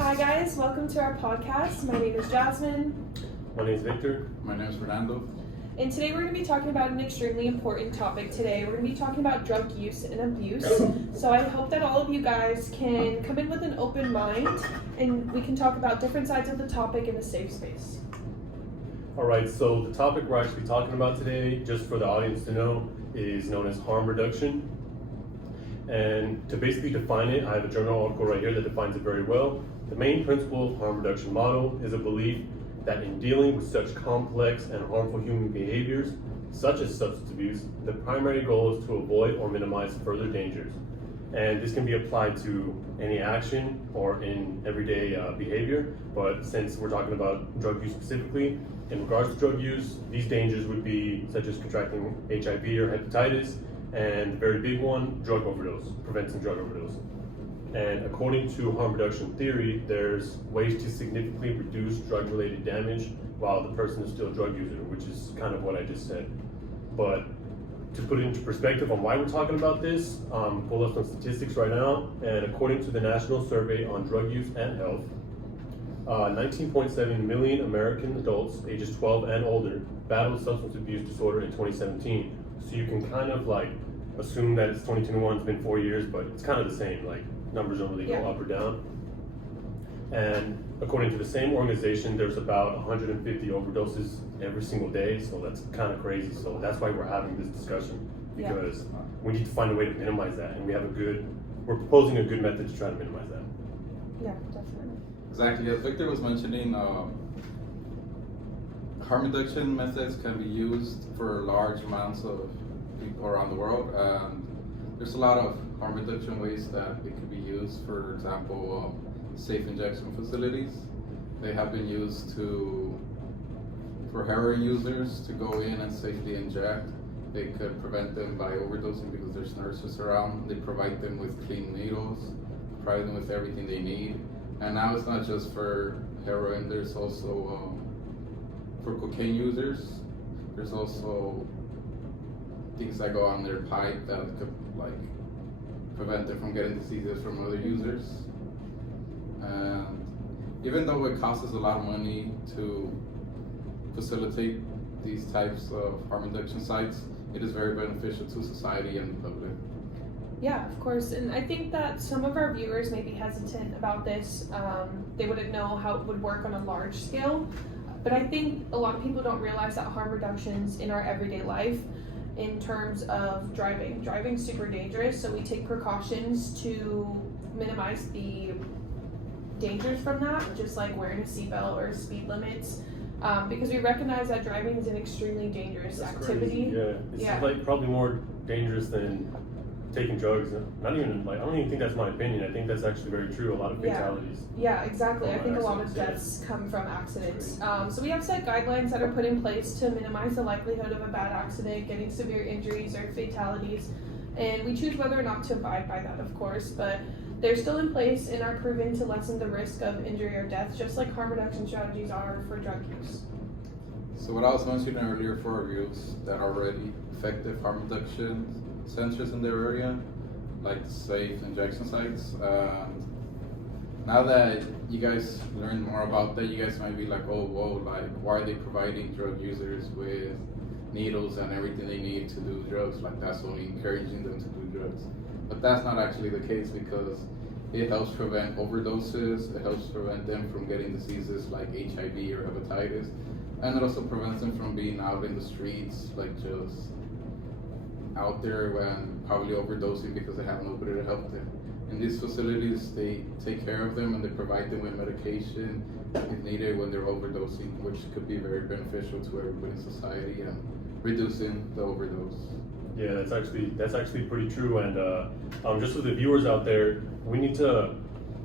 Hi guys, welcome to our podcast. My name is Jasmine. My name is Victor. My name is Fernando. And today we're going to be talking about an extremely important topic today. We're going to be talking about drug use and abuse. So I hope that all of you guys can come in with an open mind and we can talk about different sides of the topic in a safe space. Alright, so the topic we're actually talking about today, just for the audience to know, is known as harm reduction. And to basically define it, I have a journal article right here that defines it very well. The main principle of harm reduction model is a belief that in dealing with such complex and harmful human behaviors, such as substance abuse, the primary goal is to avoid or minimize further dangers. And this can be applied to any action or in everyday behavior, but since we're talking about drug use specifically, in regards to drug use, these dangers would be such as contracting HIV or hepatitis, and the very big one, drug overdose, preventing drug overdose. And according to harm reduction theory, there's ways to significantly reduce drug-related damage while the person is still a drug user, which is kind of what I just said. But to put it into perspective on why we're talking about this, pull up some statistics right now, and according to the National Survey on Drug Use and Health, 19.7 million American adults ages 12 and older battled substance abuse disorder in 2017. So you can kind of like assume that it's 2021, it's been 4 years, but it's kind of the same, like numbers don't really go up or down. And according to the same organization, there's about 150 overdoses every single day, so that's kind of crazy. So that's why we're having this discussion, because we need to find a way to minimize that, and we're proposing a good method to try to minimize that. Yeah, definitely. Exactly, as Victor was mentioning, harm reduction methods can be used for large amounts of people around the world, and there's a lot of harm reduction ways that it can be used. For example, safe injection facilities. They have been used for heroin users to go in and safely inject. They could prevent them by overdosing because there's nurses around. They provide them with clean needles, provide them with everything they need. And now it's not just for heroin, there's also for cocaine users. There's also things that go on their pipe that could like prevent them from getting diseases from other users. And even though it costs us a lot of money to facilitate these types of harm reduction sites, it is very beneficial to society and the public. Yeah, of course, and I think that some of our viewers may be hesitant about this. They wouldn't know how it would work on a large scale, but I think a lot of people don't realize that harm reductions in our everyday life, in terms of driving. Driving's super dangerous, so we take precautions to minimize the dangers from that, just like wearing a seatbelt or speed limits, because we recognize that driving is an extremely dangerous activity. Crazy. Yeah, it's like probably more dangerous than taking drugs. Not even like, I don't even think that's my opinion. I think that's actually very true. A lot of fatalities. Yeah, exactly. I think a lot of deaths come from accidents. So we have set guidelines that are put in place to minimize the likelihood of a bad accident, getting severe injuries or fatalities, and we choose whether or not to abide by that, of course, but they're still in place and are proven to lessen the risk of injury or death, just like harm reduction strategies are for drug use. So what I was mentioning earlier for our youths that are already effective harm reduction centers in their area, like safe injection sites. Now that you guys learned more about that, you guys might be like, oh, whoa, like why are they providing drug users with needles and everything they need to do drugs? Like that's only encouraging them to do drugs. But that's not actually the case, because it helps prevent overdoses, it helps prevent them from getting diseases like HIV or hepatitis, and it also prevents them from being out in the streets, like just out there when probably overdosing because they have nobody to help them. In these facilities, they take care of them and they provide them with medication if needed when they're overdosing, which could be very beneficial to everybody in society and reducing the overdose. Yeah, that's actually pretty true. And just for the viewers out there, we need to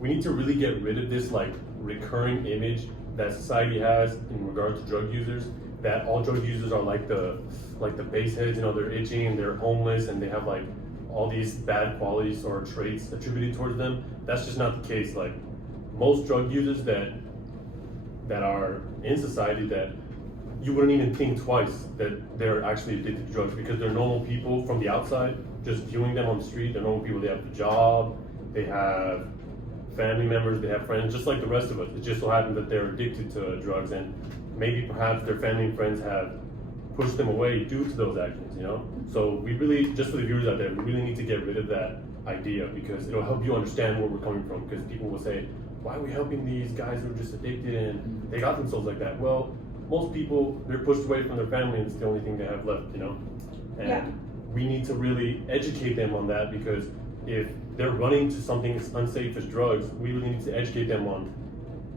really get rid of this like recurring image that society has in regards to drug users, that all drug users are like the baseheads, they're itching and they're homeless and they have like all these bad qualities or traits attributed towards them. That's just not the case. Like most drug users that are in society, that you wouldn't even think twice that they're actually addicted to drugs, because they're normal people from the outside, just viewing them on the street. They're normal people. They have a job, they have family members, they have friends, just like the rest of us. It just so happens that they're addicted to drugs, and maybe perhaps their family and friends have pushed them away due to those actions, you know? So we really, just for the viewers out there, we really need to get rid of that idea, because it'll help you understand where we're coming from, because people will say, why are we helping these guys who are just addicted and they got themselves like that? Well, most people, they're pushed away from their family and it's the only thing they have left, you know? And Yeah. we need to really educate them on that, because if they're running to something as unsafe as drugs, we really need to educate them on,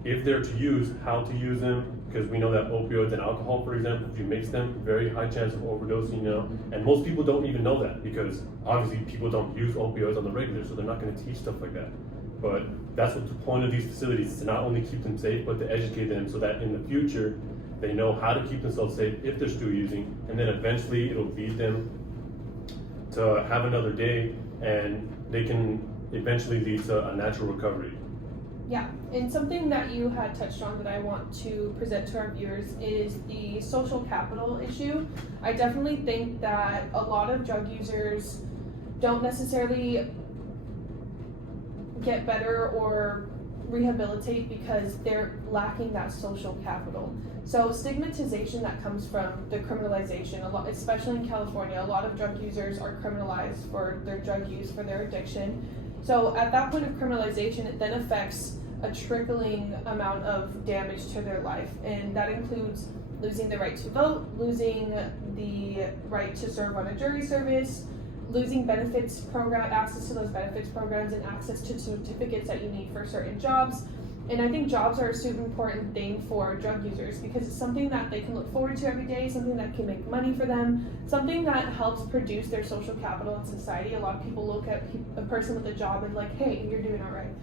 if they're to use, how to use them, because we know that opioids and alcohol, for example, if you mix them, very high chance of overdosing, you know? And most people don't even know that, because obviously people don't use opioids on the regular, so they're not gonna teach stuff like that. But that's what the point of these facilities is, to not only keep them safe, but to educate them so that in the future, they know how to keep themselves safe if they're still using, and then eventually it'll lead them to have another day, and they can eventually lead to a natural recovery. Yeah, and something that you had touched on that I want to present to our viewers is the social capital issue. I definitely think that a lot of drug users don't necessarily get better or rehabilitate because they're lacking that social capital. So stigmatization that comes from the criminalization, a lot, especially in California, a lot of drug users are criminalized for their drug use, for their addiction. So at that point of criminalization, it then affects a trickling amount of damage to their life, and that includes losing the right to vote, losing the right to serve on a jury service, losing benefits program, access to those benefits programs, and access to certificates that you need for certain jobs. And I think jobs are a super important thing for drug users, because it's something that they can look forward to every day, something that can make money for them, something that helps produce their social capital in society. A lot of people look at a person with a job and like, hey, you're doing all right.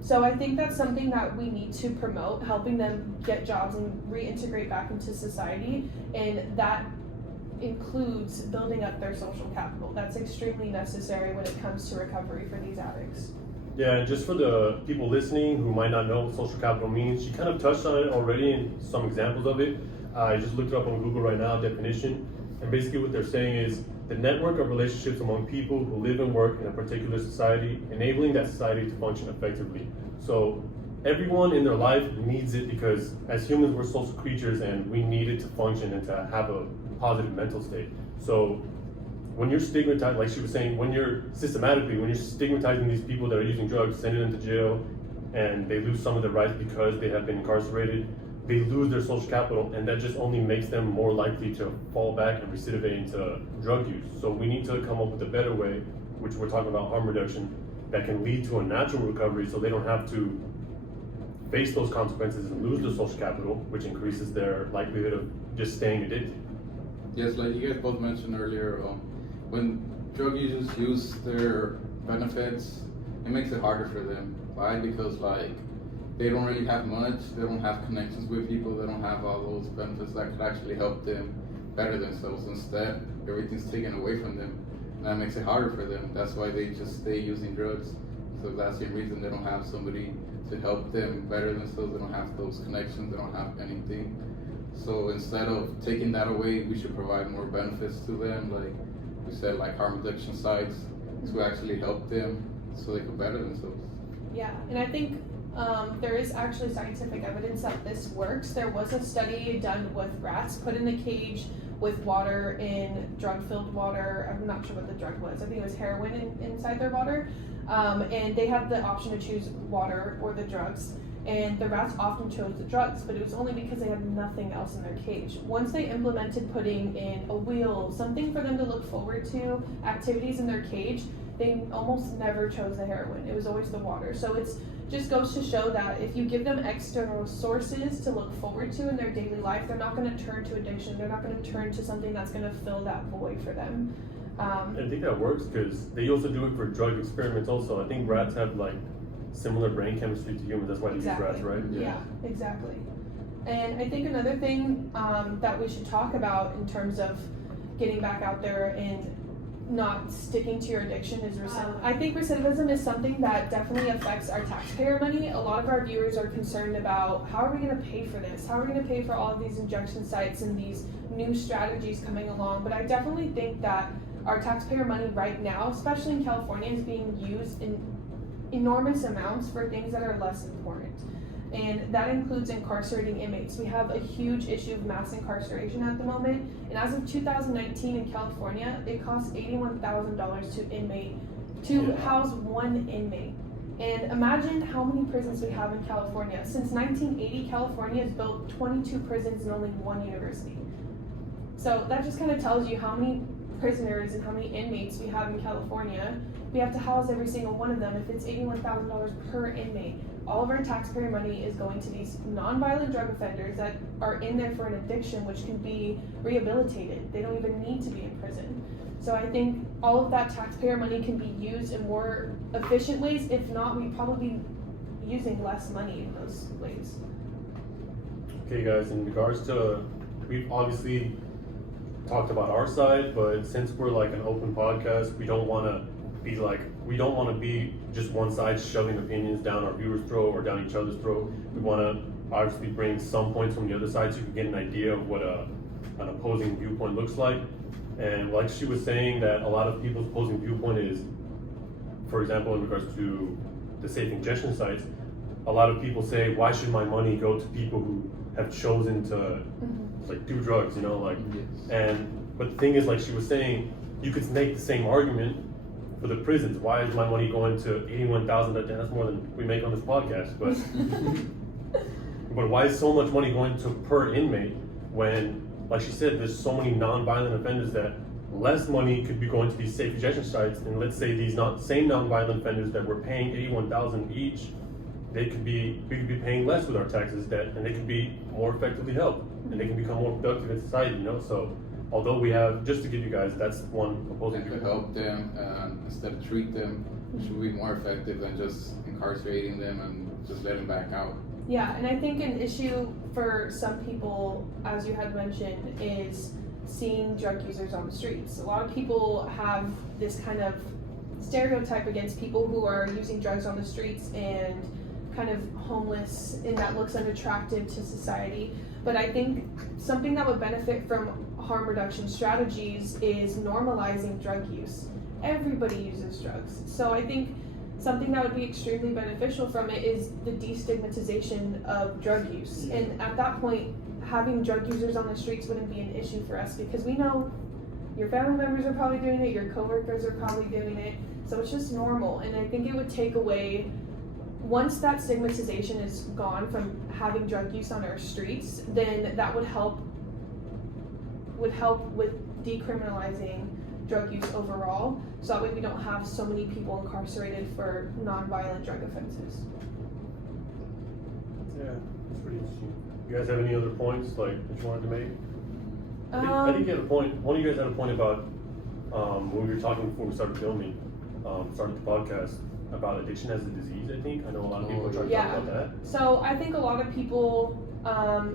So I think that's something that we need to promote, helping them get jobs and reintegrate back into society, and that includes building up their social capital. That's extremely necessary when it comes to recovery for these addicts. Yeah, and just for the people listening who might not know what social capital means, she kind of touched on it already in some examples of it. I just looked it up on Google right now, definition, and basically what they're saying is the network of relationships among people who live and work in a particular society, enabling that society to function effectively. So everyone in their life needs it, because as humans we're social creatures and we need it to function and to have a positive mental state. So when you're stigmatized, like she was saying, when you're stigmatizing these people that are using drugs, sending them to jail, and they lose some of their rights because they have been incarcerated, they lose their social capital, and that just only makes them more likely to fall back and recidivate into drug use. So we need to come up with a better way, which we're talking about harm reduction, that can lead to a natural recovery, so they don't have to face those consequences and lose their social capital, which increases their likelihood of just staying addicted. Yes, like you guys both mentioned earlier, when drug users use their benefits, it makes it harder for them. Why? Because like they don't really have much, they don't have connections with people, they don't have all those benefits that could actually help them better themselves. Instead, everything's taken away from them, and that makes it harder for them. That's why they just stay using drugs. So that's the reason they don't have somebody to help them better themselves, they don't have those connections, they don't have anything. So instead of taking that away, we should provide more benefits to them, like we said, like harm reduction sites, to actually help them so they can better themselves. Yeah, and I think there is actually scientific evidence that this works. There was a study done with rats put in a cage with water, in drug-filled water. I'm not sure what the drug was. I think it was heroin inside their water. And they had the option to choose water or the drugs. And the rats often chose the drugs, but it was only because they had nothing else in their cage. Once they implemented putting in a wheel, something for them to look forward to, activities in their cage, they almost never chose the heroin. It was always the water. So it's just goes to show that if you give them external sources to look forward to in their daily life, they're not going to turn to addiction. They're not going to turn to something that's going to fill that void for them. I think that works because they also do it for drug experiments also. I think rats have like similar brain chemistry to humans. That's why they use rats, right? Yeah, exactly. And I think another thing that we should talk about in terms of getting back out there and not sticking to your addiction is recidivism. I think recidivism is something that definitely affects our taxpayer money. A lot of our viewers are concerned about how are we going to pay for this? How are we going to pay for all of these injection sites and these new strategies coming along? But I definitely think that our taxpayer money right now, especially in California, is being used in enormous amounts for things that are less important. And that includes incarcerating inmates. We have a huge issue of mass incarceration at the moment. And as of 2019 in California, it costs $81,000 to house one inmate. And imagine how many prisons we have in California. Since 1980, California has built 22 prisons and only one university. So that just kind of tells you how many prisoners and how many inmates we have in California. We have to house every single one of them. If it's $81,000 per inmate, all of our taxpayer money is going to these non-violent drug offenders that are in there for an addiction, which can be rehabilitated. They don't even need to be in prison. So I think all of that taxpayer money can be used in more efficient ways. If not, we'd probably be using less money in those ways. Okay, guys, in regards to, we've obviously talked about our side, but since we're like an open podcast, we don't want to be just one side shoving opinions down our viewers' throat or down each other's throat. We want to obviously bring some points from the other side so you can get an idea of what an opposing viewpoint looks like. And like she was saying, that a lot of people's opposing viewpoint is, for example, in regards to the safe injection sites, a lot of people say, why should my money go to people who have chosen to like do drugs, you know, like, but the thing is, like she was saying, you could make the same argument for the prisons. Why is my money going to 81,000? That's more than we make on this podcast, but but why is so much money going to per inmate when, like she said, there's so many non-violent offenders that less money could be going to these safe injection sites, and let's say these same non-violent offenders that we're paying 81,000 each, we could be paying less with our taxes, and they could be more effectively helped, and they can become more productive in society, you know. So although we have, just to give you guys, that's one opposing to help them instead of treat them, should be more effective than just incarcerating them and just letting them back out. Yeah, and I think an issue for some people, as you had mentioned, is seeing drug users on the streets. A lot of people have this kind of stereotype against people who are using drugs on the streets and kind of homeless, and that looks unattractive to society. But I think something that would benefit from harm reduction strategies is normalizing drug use. Everybody uses drugs. So I think something that would be extremely beneficial from it is the destigmatization of drug use. And at that point, having drug users on the streets wouldn't be an issue for us, because we know your family members are probably doing it, your coworkers are probably doing it, so it's just normal. And I think it would take away, once that stigmatization is gone from having drug use on our streets, then that would help with decriminalizing drug use overall, so that way we don't have so many people incarcerated for non-violent drug offenses. Yeah, that's pretty interesting. You guys have any other points like that you wanted to make? I think you had a point. One of you guys had a point about when we were talking before we started filming, started the podcast, about addiction as a disease. I think I know a lot of people are trying to talk about that. So I think a lot of people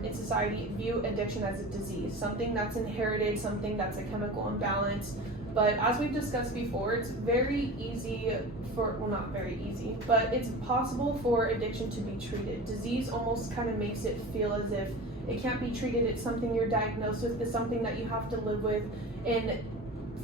in society view addiction as a disease, something that's inherited, something that's a chemical imbalance. But as we've discussed before, it's very easy not very easy, but it's possible for addiction to be treated. Disease almost kind of makes it feel as if it can't be treated, it's something you're diagnosed with, it's something that you have to live with. And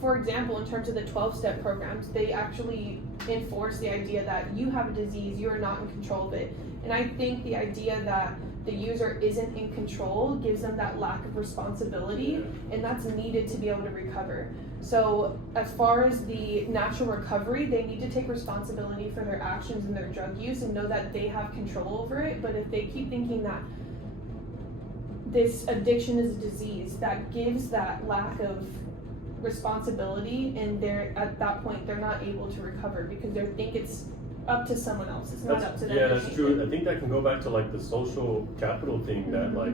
for example, in terms of the 12-step programs, they actually enforce the idea that you have a disease, you are not in control of it. And I think the idea that the user isn't in control gives them that lack of responsibility, and that's needed to be able to recover. So as far as the natural recovery, they need to take responsibility for their actions and their drug use and know that they have control over it. But if they keep thinking that this addiction is a disease, that gives that lack of responsibility, and they're at that point they're not able to recover because they think it's up to someone else. It's not up to them. Yeah, that's true. I think that can go back to like the social capital thing, that like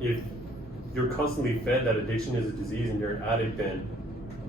if you're constantly fed that addiction is a disease and you're an addict, then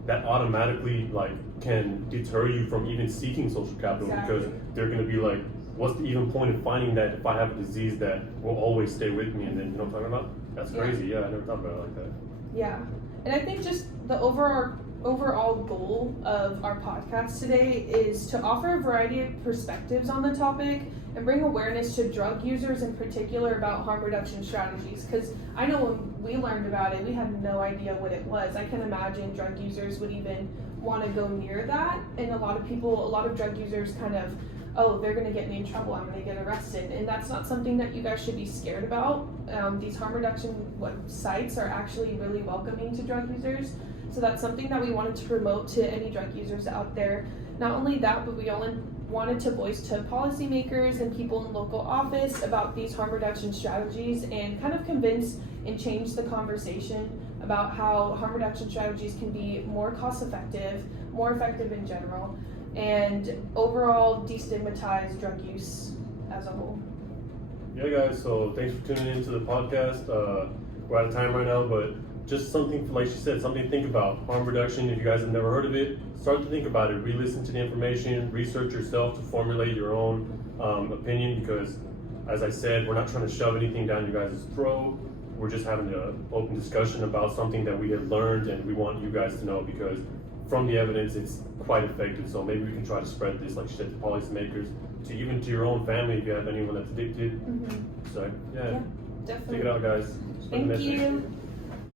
that automatically like can deter you from even seeking social capital. Exactly. Because they're going to be like, what's the even point of finding that if I have a disease that will always stay with me? And then, you know what I'm talking about? That's crazy. Yeah, I never thought about it like that. Yeah, and I think just the overall goal of our podcast today is to offer a variety of perspectives on the topic and bring awareness to drug users in particular about harm reduction strategies. Because I know when we learned about it, we had no idea what it was. I can imagine drug users would even want to go near that, and a lot of drug users kind of oh, they're gonna get me in trouble, I'm gonna get arrested. And that's not something that you guys should be scared about. These harm reduction sites are actually really welcoming to drug users. So that's something that we wanted to promote to any drug users out there. Not only that, but we only wanted to voice to policymakers and people in local office about these harm reduction strategies and kind of convince and change the conversation about how harm reduction strategies can be more cost effective, more effective in general, and overall destigmatize drug use as a whole. Yeah, guys, so thanks for tuning into the podcast. We're out of time right now, but just something, like she said, something to think about. Harm reduction, if you guys have never heard of it, start to think about it. Re-listen to the information, research yourself to formulate your own opinion, because as I said, we're not trying to shove anything down you guys' throat. We're just having an open discussion about something that we have learned, and we want you guys to know, because from the evidence, it's quite effective. So maybe we can try to spread this, like she said, to policymakers, to even to your own family if you have anyone that's addicted. So yeah, Definitely. take it out, guys. Spread the Thank message. you.